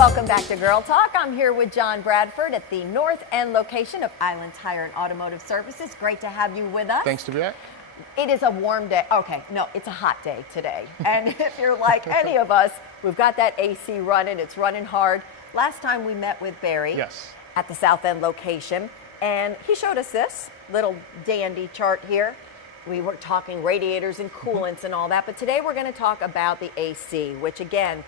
Welcome back to Girl Talk. I'm here with John Bradford at the North End location of Island Tire and Automotive Services. Great to have you with us. Thanks to be back. It is a warm day. Okay, no, it's a hot day today. And if you're like any of us, we've got that AC running. It's running hard. Last time we met with Barry at the South End location, and he showed us this little dandy chart here. We were talking radiators and coolants and all that, but today we're going to talk about the AC, which again,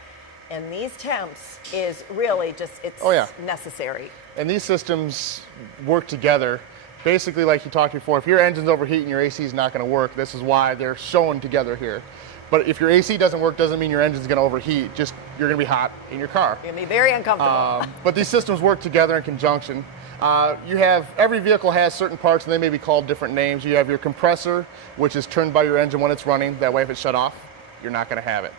in these temps is really just, it's necessary. And these systems work together. Basically, like you talked before, if your engine's overheating, your AC is not going to work. This is why they're shown together here. But if your AC doesn't work, doesn't mean your engine's going to overheat. Just you're going to be hot in your car. You're going to be very uncomfortable. But these systems work together in conjunction. Every vehicle has certain parts, and they may be called different names. You have your compressor, which is turned by your engine when it's running. That way, if it's shut off, you're not going to have it.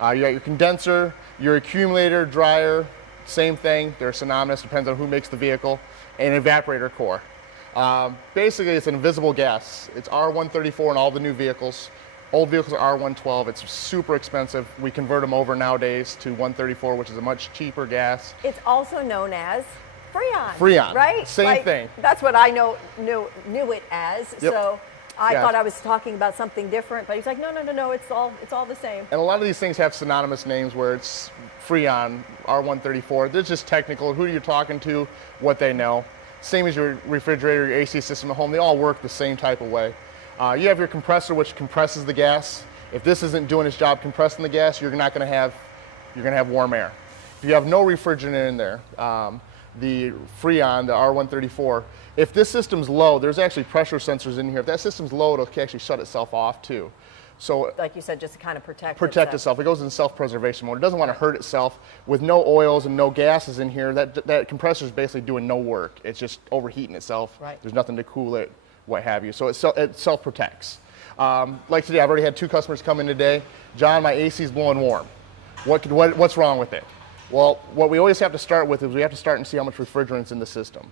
You got your condenser, your accumulator, dryer, same thing. They're synonymous, depends on who makes the vehicle, and evaporator core. Basically, it's an invisible gas. It's R134 in all the new vehicles. Old vehicles are R112. It's super expensive. We convert them over nowadays to 134, which is a much cheaper gas. It's also known as Freon. Freon, right? Same thing. That's what I knew it as. Yep. So I thought I was talking about something different, but he's like, no, it's all the same. And a lot of these things have synonymous names where it's Freon, R134. They're just technical. Who you're talking to, what they know. Same as your refrigerator, your AC system at home. They all work the same type of way. You have your compressor, which compresses the gas. If this isn't doing its job compressing the gas, you're going to have warm air. If you have no refrigerant in there, the Freon, the R134, if this system's low, there's actually pressure sensors in here. If that system's low, it'll actually shut itself off too. So, like you said, just to kind of protect itself. It goes in self-preservation mode. It doesn't want to hurt itself. With no oils and no gases in here, that compressor is basically doing no work. It's just overheating itself. Right. There's nothing to cool it, what have you. So it self-protects. Like today, I've already had 2 customers come in today. John, my AC's blowing warm. What's wrong with it? Well, what we always have to start with is we have to start and see how much refrigerant's in the system.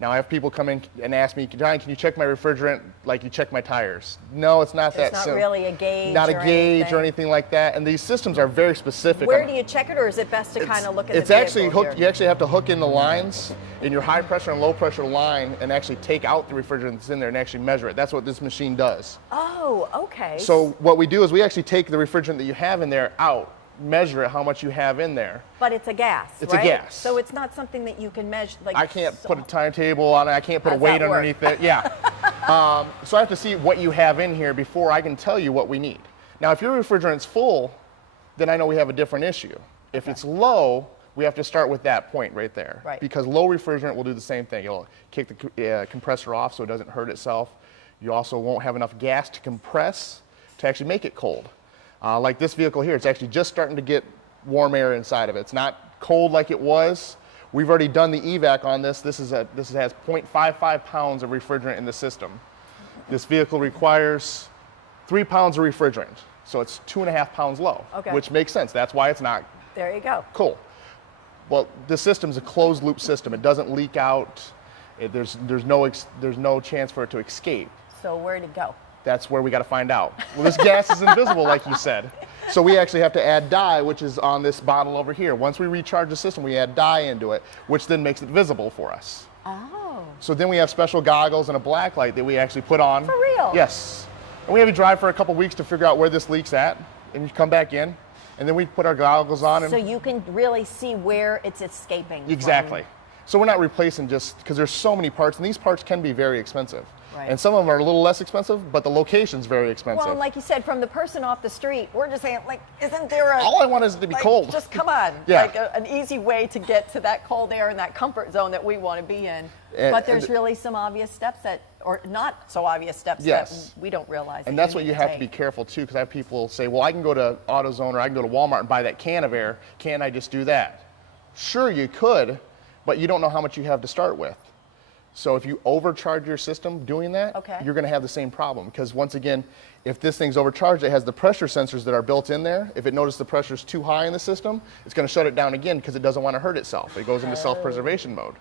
Now, I have people come in and ask me, John, can you check my refrigerant like you check my tires? No, it's not that simple. It's not really a gauge. Not a gauge or anything like that. And these systems are very specific. Where do you check it, or is it best to kind of look at the vehicle actually hooked. You actually have to hook in the lines in your high pressure and low pressure line and actually take out the refrigerant that's in there and actually measure it. That's what this machine does. Oh, okay. So what we do is we actually take the refrigerant that you have in there out, measure it, how much you have in there. But it's a gas, It's right? a gas. So it's not something that you can measure. Like, I can't put a timetable on it. I can't put a weight underneath it. Yeah. So I have to see what you have in here before I can tell you what we need. Now, if your refrigerant's full, then I know we have a different issue. If it's low, we have to start with that point right there. Right. Because low refrigerant will do the same thing. It'll kick the compressor off so it doesn't hurt itself. You also won't have enough gas to compress to actually make it cold. Like this vehicle here, it's actually just starting to get warm air inside of it. It's not cold like it was. We've already done the evac on this. This has 0.55 pounds of refrigerant in the system. This vehicle requires 3 pounds of refrigerant, so it's 2.5 pounds low, which makes sense. That's why it's not There you go. cool. Well, this system's a closed loop system. It doesn't leak out. There's no chance for it to escape. So where'd it go? That's where we got to find out. Well, this gas is invisible, like you said. So we actually have to add dye, which is on this bottle over here. Once we recharge the system, we add dye into it, which then makes it visible for us. Oh. So then we have special goggles and a black light that we actually put on. For real? Yes. And we have you drive for a couple weeks to figure out where this leak's at, and you come back in, and then we put our goggles on. And so you can really see where it's escaping. Exactly. So we're not replacing just, because there's so many parts, and these parts can be very expensive. Right. And some of them are a little less expensive, but the location's very expensive. Well, and like you said, from the person off the street, we're just saying, like, isn't there a... All I want is it to be cold. Just come on. Yeah. Like an easy way to get to that cold air and that comfort zone that we want to be in. But there's really some obvious steps that, or not so obvious steps that we don't realize. And that's what you have to be careful too, because I have people say, well, I can go to AutoZone or I can go to Walmart and buy that can of air. Can't I just do that? Sure, you could, but you don't know how much you have to start with. So if you overcharge your system doing that, you're going to have the same problem. Because once again, if this thing's overcharged, it has the pressure sensors that are built in there. If it notices the pressure is too high in the system, it's going to shut it down again because it doesn't want to hurt itself. It goes into self-preservation mode.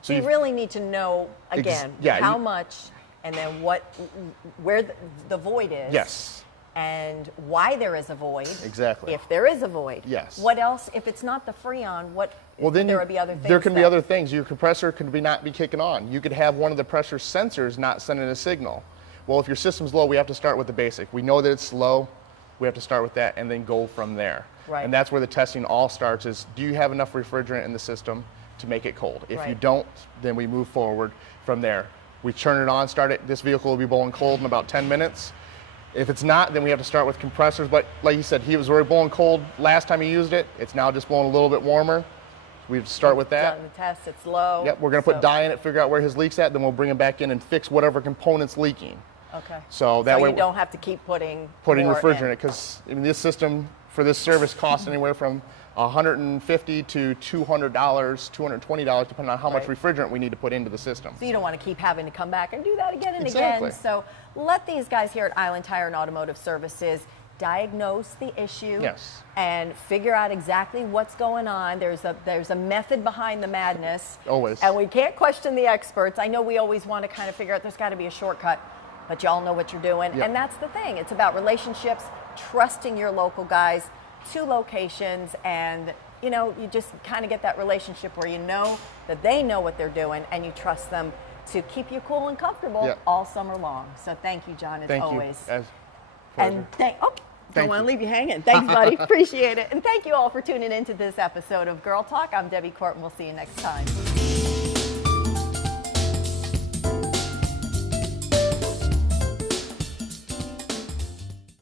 So you really need to know, again, how much and then where the void is. Yes. and why there is a void. Exactly. If there is a void. Yes. What else, if it's not the Freon, then there would be other things? There can be other things. Your compressor could not be kicking on. You could have one of the pressure sensors not sending a signal. Well, if your system's low, we have to start with the basic. We know that it's low. We have to start with that and then go from there. Right. And that's where the testing all starts is, do you have enough refrigerant in the system to make it cold? If you don't, then we move forward from there. We turn it on, start it. This vehicle will be blowing cold in about 10 minutes. If it's not, then we have to start with compressors. But like you said, he was already blowing cold last time he used it. It's now just blowing a little bit warmer. We have to start with that. Done the test, it's low. Yep, we're going to put dye in it, figure out where his leak's at, then we'll bring him back in and fix whatever component's leaking. Okay. So that way you don't have to keep putting refrigerant, because this system for this service costs anywhere from $150 to $200, $220, depending on how much refrigerant we need to put into the system. So you don't want to keep having to come back and do that again and Exactly. again. So let these guys here at Island Tire and Automotive Services diagnose the issue and figure out exactly what's going on. There's a method behind the madness. Always. And we can't question the experts. I know we always want to kind of figure out there's got to be a shortcut, but y'all know what you're doing. Yep. And that's the thing. It's about relationships, trusting your local guys, 2 locations, and you just kind of get that relationship where you know that they know what they're doing and you trust them to keep you cool and comfortable all summer long. So thank you, John, as always. Thank you. Don't want to leave you hanging. Thanks, buddy. Appreciate it. And thank you all for tuning into this episode of Girl Talk. I'm Debbie Court, and we'll see you next time.